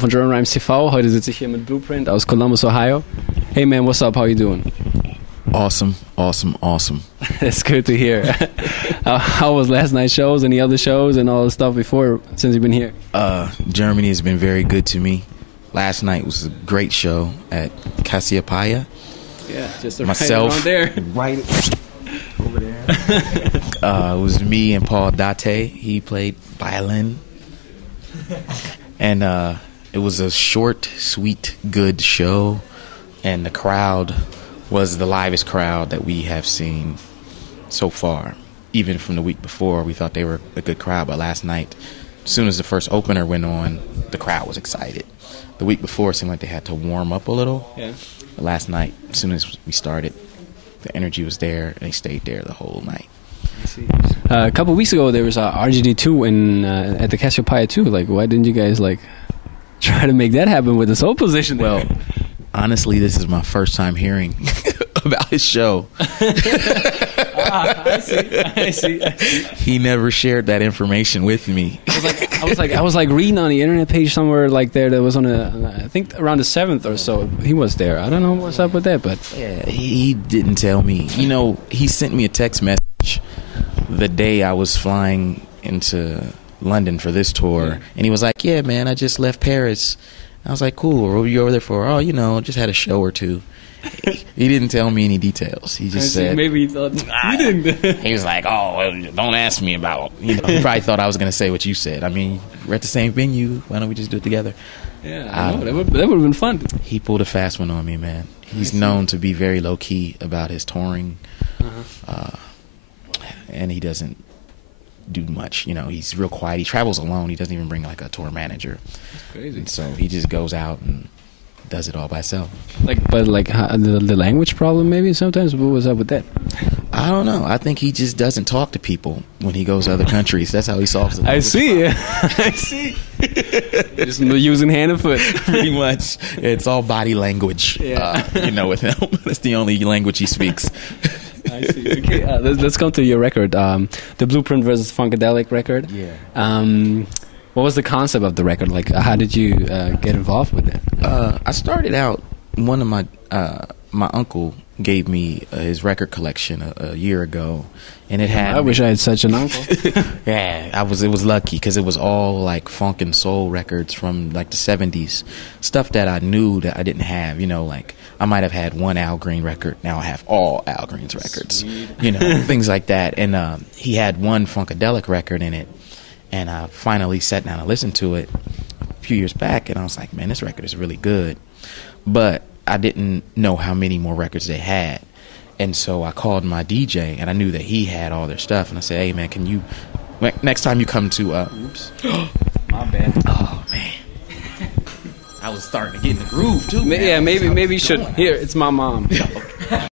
von GermanRhymes TV. Heute sitze ich hier mit Blueprint aus Columbus, Ohio. Hey man, what's up? How you doing? Awesome. That's good to hear. How was last night's shows, any other shows, and all the stuff before, since you've been here? Germany has been very good to me. Last night was a great show at Cassiopeia. Yeah, just myself right there. Right over there. It was me and Paul Date. He played violin. And it was a short, sweet, good show. And the crowd was the livest crowd that we have seen so far. Even from the week before, we thought they were a good crowd. But last night, as soon as the first opener went on, the crowd was excited. The week before, it seemed like they had to warm up a little. Yeah. But last night, as soon as we started, the energy was there, and they stayed there the whole night. I see. A couple weeks ago, there was RGD2 at the Cassiopeia too. Like, why didn't you guys try to make that happen with the soul position? Well, honestly, this is my first time hearing about his show. I see. He never shared that information with me. I was reading on the internet page somewhere there that was on I think around the 7th or so. He was there. I don't know what's up with that, but yeah, he didn't tell me. You know, he sent me a text message the day I was flying into London for this tour, and he was like, "Yeah, man, I just left Paris." I was like, "Cool. What were you over there for?" "Oh, just had a show or two." He didn't tell me any details. He just said, maybe he thought you didn't. He was like, "Oh, well, don't ask me about." He probably thought I was going to say what you said. I mean, we're at the same venue. Why don't we just do it together? Yeah, that would have been fun. He pulled a fast one on me, man. He's known to be very low key about his touring, and he doesn't do much. He's real quiet. He travels alone. He doesn't even bring a tour manager. That's crazy. And so he just goes out and does it all by himself. The language problem maybe sometimes. What was up with that? I don't know. I think he just doesn't talk to people when he goes to other countries. That's how he solves it. I see. Just using hand and foot. Pretty much. It's all body language. Yeah. With him. That's the only language he speaks. I see. Okay, let's go to your record, the Blueprint versus Funkadelic record. Yeah. What was the concept of the record? How did you get involved with it? I started out. One of my uncle gave me his record collection a year ago, and it had. I wish I had such an uncle. Yeah, it was lucky because it was all funk and soul records from the 70s, stuff that I knew that I didn't have. I might have had one Al Green record. Now I have all Al Green's records. Sweet. Things like that. And he had one Funkadelic record in it, and I finally sat down and listened to it a few years back, and I was like, man, this record is really good. But I didn't know how many more records they had. And so I called my DJ, and I knew that he had all their stuff. And I said, hey, man, can you, next time you come to, oops. My bad. Oh, man. I was starting to get in the groove, too. Yeah, maybe you should. Here, it's my mom.